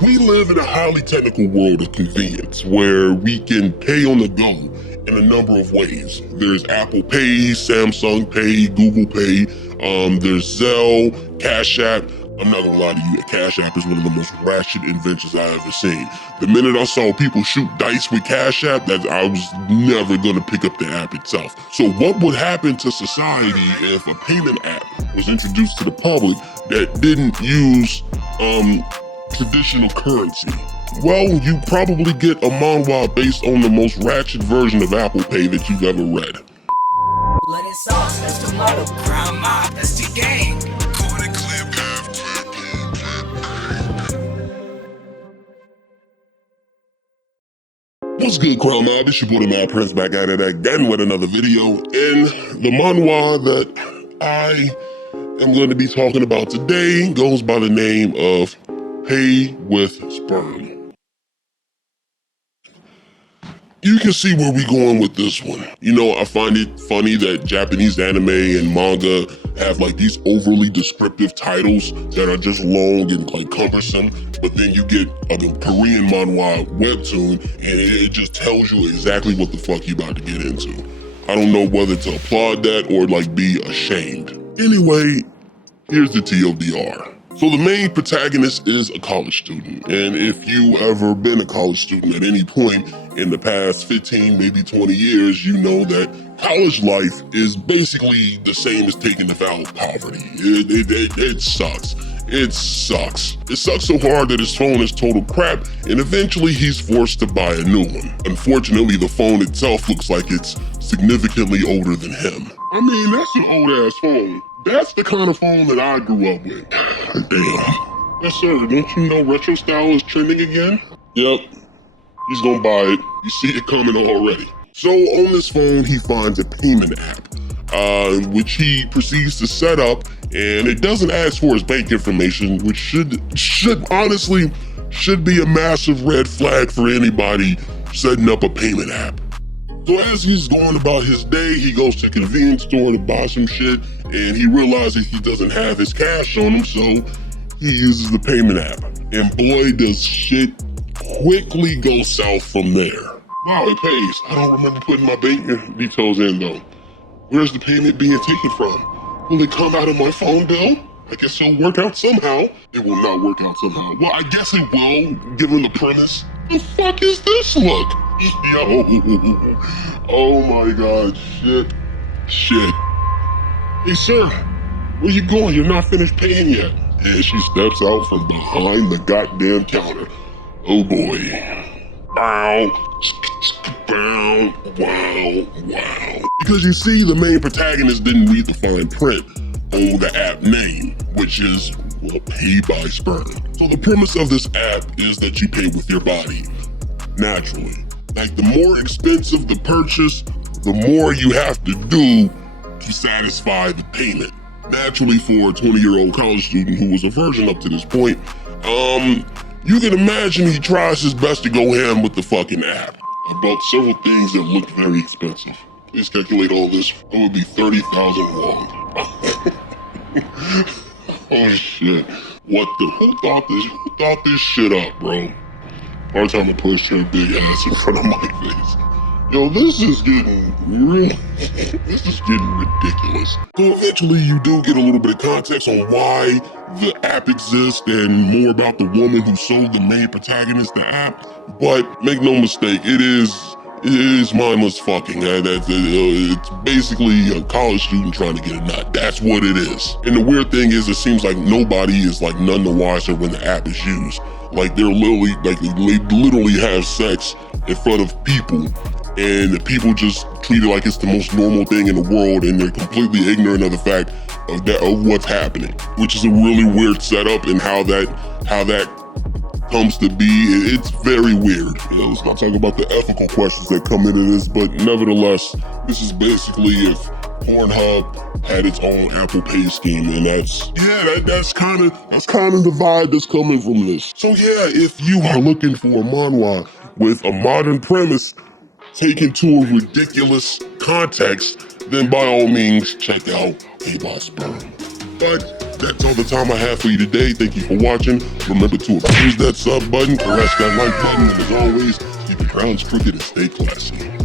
We live in a highly technical world of convenience where we can pay on the go in a number of ways. There's Apple Pay, Samsung Pay, Google Pay, there's Zelle, Cash App. I'm not gonna lie to you, Cash App is one of the most ratchet inventions I've ever seen. The minute I saw people shoot dice with Cash App, that I was never gonna pick up the app itself. So what would happen to society if a payment app was introduced to the public that didn't use traditional currency? Well, you probably get a manhwa based on the most ratchet version of Apple Pay that you've ever read. Let it sauce, that's the motto. Crown mob, that's the game. Corner clip, What's good, Crown Mob? It's your boy, the Mad Prince, back at it again with another video. And the manhwa that I am going to be talking about today goes by the name of Pay with Sperm. You can see where we're going with this one. You know, I find it funny that Japanese anime and manga have like these overly descriptive titles that are just long and like cumbersome, but then you get a Korean manhwa webtoon and it just tells you exactly what the fuck you about to get into. I don't know whether to applaud that or like be ashamed. Anyway, here's the TLDR. So the main protagonist is a college student, and if you ever been a college student at any point in the past 15, maybe 20 years, you know that college life is basically the same as taking the vow of poverty. It sucks. It sucks. It sucks so hard that his phone is total crap, and eventually he's forced to buy a new one. Unfortunately, the phone itself looks like it's significantly older than him. I mean, that's an old-ass phone. That's the kind of phone that I grew up with. Damn. Yes, sir. Don't you know retro style is trending again? Yep. He's gonna buy it. You see it coming already. So on this phone, he finds a payment app, which he proceeds to set up, and it doesn't ask for his bank information, which should honestly be a massive red flag for anybody setting up a payment app. So as he's going about his day, he goes to a convenience store to buy some shit, and he realizes he doesn't have his cash on him, so he uses the payment app. And boy, does shit quickly go south from there. Wow, it pays. I don't remember putting my bank details in though. Where's the payment being taken from? Will it come out of my phone bill? I guess it'll work out somehow. It will not work out somehow. Well, I guess it will, given the premise. The fuck is this look? Yo, oh my god, shit. Hey sir, where you going? You're not finished paying yet. And she steps out from behind the goddamn counter. Oh boy. Wow. Because you see, the main protagonist didn't read the fine print on the app name, which is, well, Pay by Sperm. So the premise of this app is that you pay with your body, naturally. Like, the more expensive the purchase, the more you have to do to satisfy the payment. Naturally, for a 20-year-old college student who was a virgin up to this point, you can imagine he tries his best to go ham with the fucking app about several things that look very expensive. Please calculate all this. It would be 30,000 won. Oh shit. Who thought this shit up, bro? Hard time to push her big ass in front of my face. Yo, this is getting ridiculous. So eventually you do get a little bit of context on why the app exists and more about the woman who sold the main protagonist the app. But make no mistake, it is mindless fucking. It's basically a college student trying to get a nut. That's what it is. And the weird thing is, it seems like nobody is like none the wiser when the app is used. Like they literally have sex in front of people, and the people just treat it like it's the most normal thing in the world, and they're completely ignorant of the fact of what's happening, which is a really weird setup. And how that comes to be, it's very weird. You know, let's not talk about the ethical questions that come into this, but nevertheless, this is basically if Pornhub had its own Apple Pay scheme, and that's kind of the vibe that's coming from this. So yeah, if you are looking for a manhwa with a modern premise taken to a ridiculous context, then by all means check out By SpermPay. But That's all the time I have for you today. Thank you for watching. Remember to abuse that sub button, caress that like button, and as always, keep your crowns crooked and stay classy.